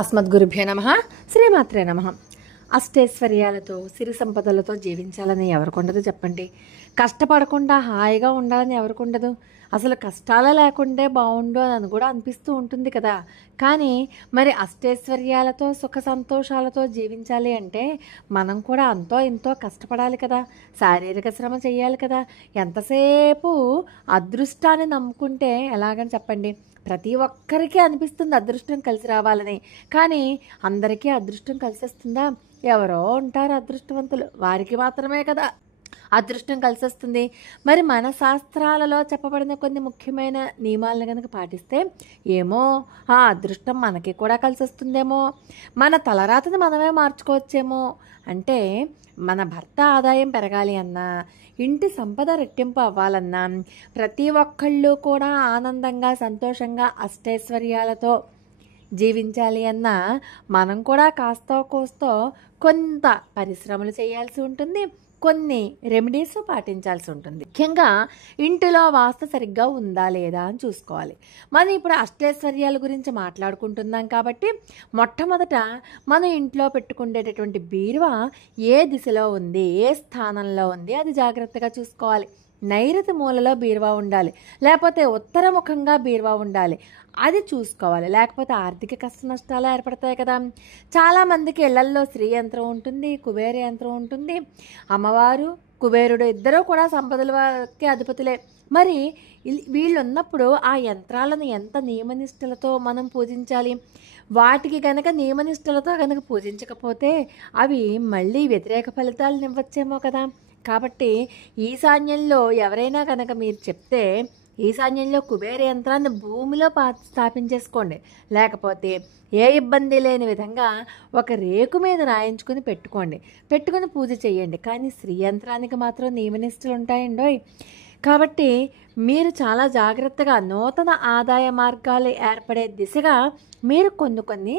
అస్మద్గురుభ్యో నమః. శ్రీమాత్రే నమః. అష్టైశ్వర్యాలతో సిరి సంపదలతో జీవించాలని ఎవరికొండదు చెప్పండి. కష్టపడకుండా హాయిగా ఉండాలని ఎవరికొండదు. అసలు కష్టాలే లేకుండే బాగుండు అని కూడా అనిపిస్తూ ఉంటుంది కదా. కానీ మరి అష్టైశ్వర్యాలతో సుఖ సంతోషాలతో జీవించాలి అంటే మనం కూడా అంతో ఇంతో కష్టపడాలి కదా, శారీరక శ్రమ చేయాలి కదా. ఎంతసేపు అదృష్టాన్ని నమ్ముకుంటే ఎలాగని చెప్పండి. ప్రతి ఒక్కరికి అనిపిస్తుంది అదృష్టం కలిసి రావాలని, కానీ అందరికీ అదృష్టం కలిసి వస్తుందా? ఎవరో ఉంటారు అదృష్టవంతులు, వారికి మాత్రమే కదా అదృష్టం కలిసి వస్తుంది. మరి మన శాస్త్రాలలో చెప్పబడిన కొన్ని ముఖ్యమైన నియమాలను కనుక పాటిస్తే ఏమో ఆ అదృష్టం మనకి కూడా కలిసి వస్తుందేమో, మన తలరాతని మనమే మార్చుకోవచ్చేమో. అంటే మన భర్త ఆదాయం పెరగాలి అన్నా, ఇంటి సంపద రెట్టింపు అవ్వాలన్నా, ప్రతి ఒక్కళ్ళు కూడా ఆనందంగా సంతోషంగా అష్టైశ్వర్యాలతో జీవించాలి అన్నా మనం కూడా కాస్తో కోస్తో కొంత పరిశ్రమలు చేయాల్సి ఉంటుంది, కొన్ని రెమెడీస్ పాటించాల్సి ఉంటుంది. ముఖ్యంగా ఇంటిలో వాస్తు సరిగ్గా ఉందా లేదా అని చూసుకోవాలి. మనం ఇప్పుడు అష్టైశ్వర్యాల గురించి మాట్లాడుకుంటున్నాం కాబట్టి మొట్టమొదట మనం ఇంట్లో పెట్టుకునేటటువంటి బీరువా ఏ దిశలో ఉంది, ఏ స్థానంలో ఉంది అది జాగ్రత్తగా చూసుకోవాలి. నైరుతి మూలలో బీరువా ఉండాలి, లేకపోతే ఉత్తరముఖంగా బీరువా ఉండాలి, అది చూసుకోవాలి. లేకపోతే ఆర్థిక కష్ట నష్టాలు ఏర్పడతాయి కదా. చాలామందికి ఇళ్లల్లో శ్రీ యంత్రం ఉంటుంది, కుబేర యంత్రం ఉంటుంది. అమ్మవారు కుబేరుడు ఇద్దరూ కూడా సంపదలకి అధిపతులే. మరి వీళ్ళు ఉన్నప్పుడు ఆ యంత్రాలను ఎంత నియమనిష్టలతో మనం పూజించాలి. వాటికి కనుక నియమనిష్టలతో కనుక పూజించకపోతే అవి మళ్ళీ వ్యతిరేక ఫలితాలను ఇవ్వచ్చేమో కదా. కాబట్టి ఈశాన్యంలో ఎవరైనా కనుక మీరు చెప్తే ఈశాన్యంలో కుబేర యంత్రాన్ని భూమిలో స్థాపించేసుకోండి. లేకపోతే ఏ ఇబ్బంది లేని విధంగా ఒక రేకు మీద రాయించుకుని పెట్టుకుని పూజ చేయండి. కానీ శ్రీ యంత్రానికి మాత్రం నియమనిష్టలు ఉంటాయండోయ్. కాబట్టి మీరు చాలా జాగ్రత్తగా నూతన ఆదాయ మార్గాలు ఏర్పడే దిశగా మీరు కొన్ని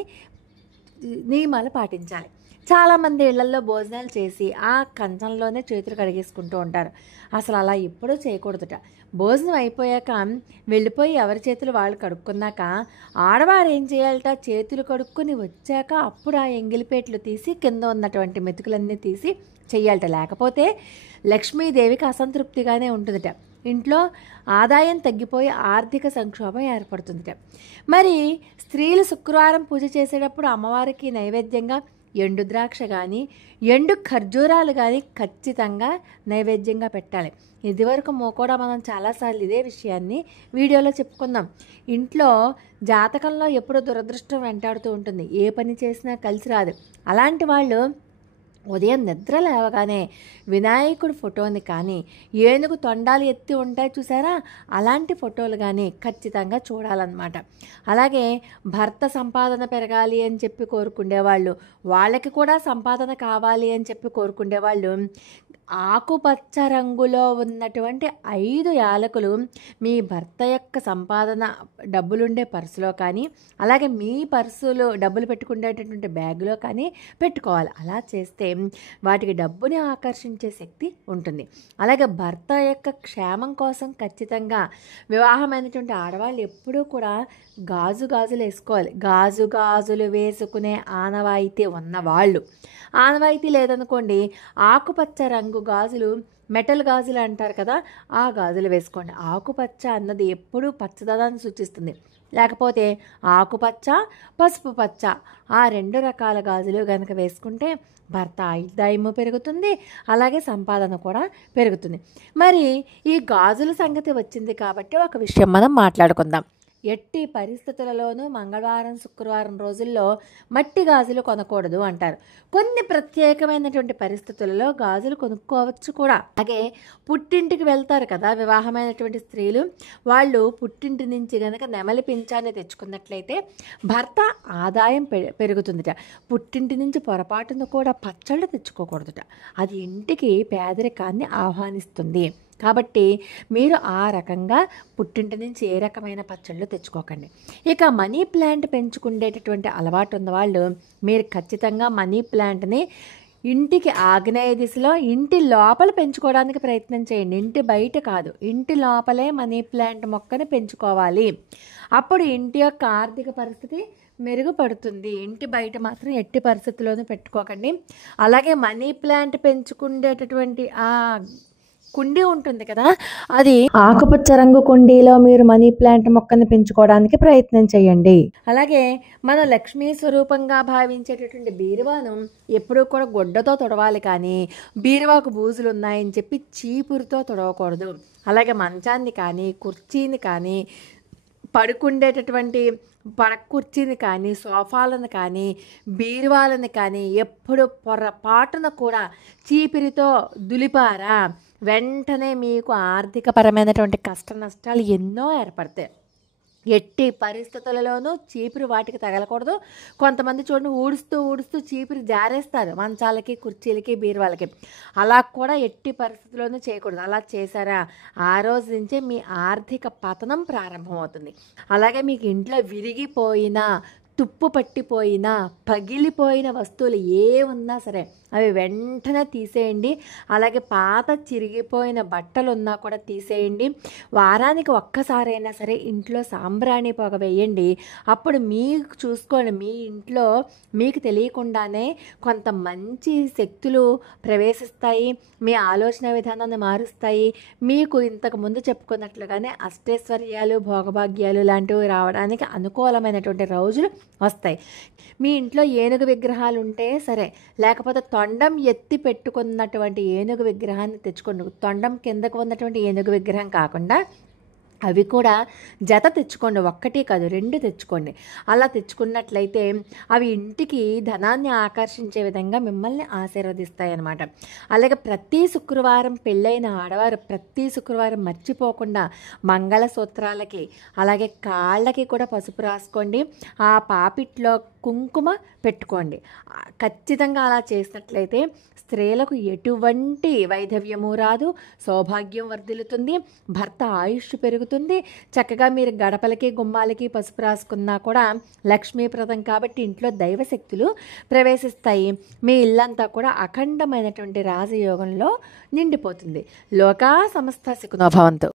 నియమాలు పాటించాలి. చాలామంది ఇళ్లల్లో భోజనాలు చేసి ఆ కంచంలోనే చేతులు కడిగేసుకుంటూ ఉంటారు. అసలు అలా ఎప్పుడూ చేయకూడదుట. భోజనం అయిపోయాక వెళ్ళిపోయి ఎవరి చేతులు వాళ్ళు కడుక్కున్నాక ఆడవారు ఏం చేయాలట, చేతులు కడుక్కొని వచ్చాక అప్పుడు ఆ ఎంగిలిపేట్లు తీసి కింద ఉన్నటువంటి మెతుకులన్నీ తీసి చెయ్యాలట. లేకపోతే లక్ష్మీదేవికి అసంతృప్తిగానే ఉంటుందట. ఇంట్లో ఆదాయం తగ్గిపోయి ఆర్థిక సంక్షోభం ఏర్పడుతుందట. మరి స్త్రీలు శుక్రవారం పూజ చేసేటప్పుడు అమ్మవారికి నైవేద్యంగా ఎండు ద్రాక్ష కానీ ఎండు ఖర్జూరాలు కానీ ఖచ్చితంగా నైవేద్యంగా పెట్టాలి. ఇదివరకు కూడా మనం చాలాసార్లు ఇదే విషయాన్ని వీడియోలో చెప్పుకుందాం. ఇంట్లో జాతకంలో ఎప్పుడూ దురదృష్టం వెంటాడుతూ ఉంటుంది, ఏ పని చేసినా కలిసి రాదు. అలాంటి వాళ్ళు ఉదయం నిద్ర లేవగానే వినాయకుడి ఫోటోని కానీ ఏనుగు తొండాలు ఎత్తి ఉంటాయి చూసారా, అలాంటి ఫోటోలు కానీ ఖచ్చితంగా చూడాలన్నమాట. అలాగే భర్త సంపాదన పెరగాలి అని చెప్పి కోరుకునేవాళ్ళు, వాళ్ళకి కూడా సంపాదన కావాలి అని చెప్పి కోరుకునేవాళ్ళు ఆకుపచ్చ రంగులో ఉన్నటువంటి 5 యాలకులు మీ భర్త యొక్క సంపాదన డబ్బులుండే పర్సులో కానీ, అలాగే మీ పర్సులో డబ్బులు పెట్టుకునేటటువంటి బ్యాగులో కానీ పెట్టుకోవాలి. అలా చేస్తే వాటికి డబ్బుని ఆకర్షించే శక్తి ఉంటుంది. అలాగే భర్త యొక్క క్షేమం కోసం ఖచ్చితంగా వివాహమైనటువంటి ఆడవాళ్ళు ఎప్పుడూ కూడా గాజులు వేసుకోవాలి. గాజులు వేసుకునే ఆనవాయితీ ఉన్నవాళ్ళు, ఆనవాయితీ లేదనుకోండి ఆకుపచ్చ రంగు గాజులు, మెటల్ గాజులు అంటారు కదా, ఆ గాజులు వేసుకోండి. ఆకుపచ్చ అన్నది ఎప్పుడూ పచ్చదనాన్ని సూచిస్తుంది. లేకపోతే ఆకుపచ్చ, పసుపు పచ్చ ఆ 2 రకాల గాజులు కనుక వేసుకుంటే భర్త ఆదాయము పెరుగుతుంది, అలాగే సంపాదన కూడా పెరుగుతుంది. మరి ఈ గాజుల సంగతి వచ్చింది కాబట్టి ఒక విషయం మనం మాట్లాడుకుందాం. ఎట్టి పరిస్థితులలోనూ మంగళవారం శుక్రవారం రోజుల్లో మట్టి గాజులు కొనకూడదు అంటారు. కొన్ని ప్రత్యేకమైనటువంటి పరిస్థితులలో గాజులు కొనుక్కోవచ్చు కూడా. అలాగే పుట్టింటికి వెళ్తారు కదా వివాహమైనటువంటి స్త్రీలు, వాళ్ళు పుట్టింటి నుంచి కనుక నెమలి పింఛాన్ని తెచ్చుకున్నట్లయితే భర్త ఆదాయం పెరుగుతుందట. పుట్టింటి నుంచి పొరపాటును కూడా పచ్చళ్ళు తెచ్చుకోకూడదుట, అది ఇంటికి పేదరికాన్ని ఆహ్వానిస్తుంది. కాబట్టి మీరు ఆ రకంగా పుట్టింటి నుంచి ఏ రకమైన పచ్చళ్ళు తెచ్చుకోకండి. ఇక మనీ ప్లాంట్ పెంచుకునేటటువంటి అలవాటు ఉన్నవాళ్ళు మీరు ఖచ్చితంగా మనీ ప్లాంట్ని ఇంటికి ఆగ్నేయ దిశలో ఇంటి లోపల పెంచుకోవడానికి ప్రయత్నం చేయండి. ఇంటి బయట కాదు, ఇంటి లోపలే మనీ ప్లాంట్ మొక్కని పెంచుకోవాలి. అప్పుడు ఇంటి యొక్క ఆర్థిక పరిస్థితి మెరుగుపడుతుంది. ఇంటి బయట మాత్రం ఎట్టి పరిస్థితుల్లోనూ పెట్టుకోకండి. అలాగే మనీ ప్లాంట్ పెంచుకునేటటువంటి ఆ కుండీ ఉంటుంది కదా, అది ఆకుపచ్చ రంగు కుండీలో మీరు మనీ ప్లాంట్ మొక్కని పెంచుకోవడానికి ప్రయత్నం చేయండి. అలాగే మన లక్ష్మీ స్వరూపంగా భావించేటటువంటి బీరువాను ఎప్పుడూ కూడా గుడ్డతో తుడవాలి, కానీ బీరువాకు బూజులు ఉన్నాయని చెప్పి చీపురుతో తుడవకూడదు. అలాగే మంచాన్ని కానీ, కుర్చీని కానీ, పడుకుండేటటువంటి కుర్చీని కానీ, సోఫాలను కానీ, బీరువాలను కానీ ఎప్పుడు పొరపాటున కూడా చీపిరితో దులిపారా వెంటనే మీకు ఆర్థికపరమైనటువంటి కష్ట నష్టాలు ఎన్నో ఏర్పడతాయి. ఎట్టి పరిస్థితులలోనూ చీపురు వాటికి తగలకూడదు. కొంతమంది చూడండి, ఊడుస్తూ చీపురు జారేస్తారు మంచాలకి, కుర్చీలకి, బీరువాలకి. అలా కూడా ఎట్టి పరిస్థితుల్లోనూ చేయకూడదు. అలా చేశారా ఆ రోజు నుంచే మీ ఆర్థిక పతనం ప్రారంభమవుతుంది. అలాగే మీకు ఇంట్లో విరిగిపోయిన, తుప్పు పట్టిపోయిన, పగిలిపోయిన వస్తువులు ఏ ఉన్నా సరే అవి వెంటనే తీసేయండి. అలాగే పాత చిరిగిపోయిన బట్టలు ఉన్నా కూడా తీసేయండి. వారానికి ఒక్కసారైనా సరే ఇంట్లో సాంబ్రాణి పొగ వేయండి. అప్పుడు మీకు చూసుకోండి, మీ ఇంట్లో మీకు తెలియకుండానే కొంత మంచి శక్తులు ప్రవేశిస్తాయి. మీ ఆలోచన విధానాన్ని మారుస్తాయి. మీకు ఇంతకుముందు చెప్పుకున్నట్లుగానే అష్టైశ్వర్యాలు, భోగభాగ్యాలు లాంటివి రావడానికి అనుకూలమైనటువంటి రోజులు వస్తాయి. మీ ఇంట్లో ఏనుగు విగ్రహాలు ఉంటే సరే, లేకపోతే తొండం ఎత్తి పెట్టుకున్నటువంటి ఏనుగు విగ్రహాన్ని తెచ్చుకోండి. తొండం కిందకు ఉన్నటువంటి ఏనుగు విగ్రహం కాకుండా అవి కూడా జత తెచ్చుకోండి. ఒక్కటి కాదు, 2 తెచ్చుకోండి. అలా తెచ్చుకున్నట్లయితే అవి ఇంటికి ధనాన్ని ఆకర్షించే విధంగా మిమ్మల్ని ఆశీర్వదిస్తాయి అన్నమాట. అలాగే ప్రతి శుక్రవారం పెళ్ళైన ఆడవారు ప్రతి శుక్రవారం మర్చిపోకుండా మంగళసూత్రాలకి, అలాగే కాళ్ళకి కూడా పసుపు రాసుకోండి. ఆ పాపిట్లో కుంకుమ పెట్టుకోండి. ఖచ్చితంగా అలా చేసినట్లయితే స్త్రీలకు ఎటువంటి వైధవ్యము రాదు, సౌభాగ్యం వర్ధిల్లుతుంది, భర్త ఆయుష్ పెరుగుతుంది. చక్కగా మీరు గడపలకి, గుమ్మాలకి పసుపు రాసుకున్నా కూడా లక్ష్మీప్రదం కాబట్టి ఇంట్లో దైవశక్తులు ప్రవేశిస్తాయి. మీ ఇల్లంతా కూడా అఖండమైనటువంటి రాజయోగంలో నిండిపోతుంది. లోకా సమస్త సుఖినో భవంతు.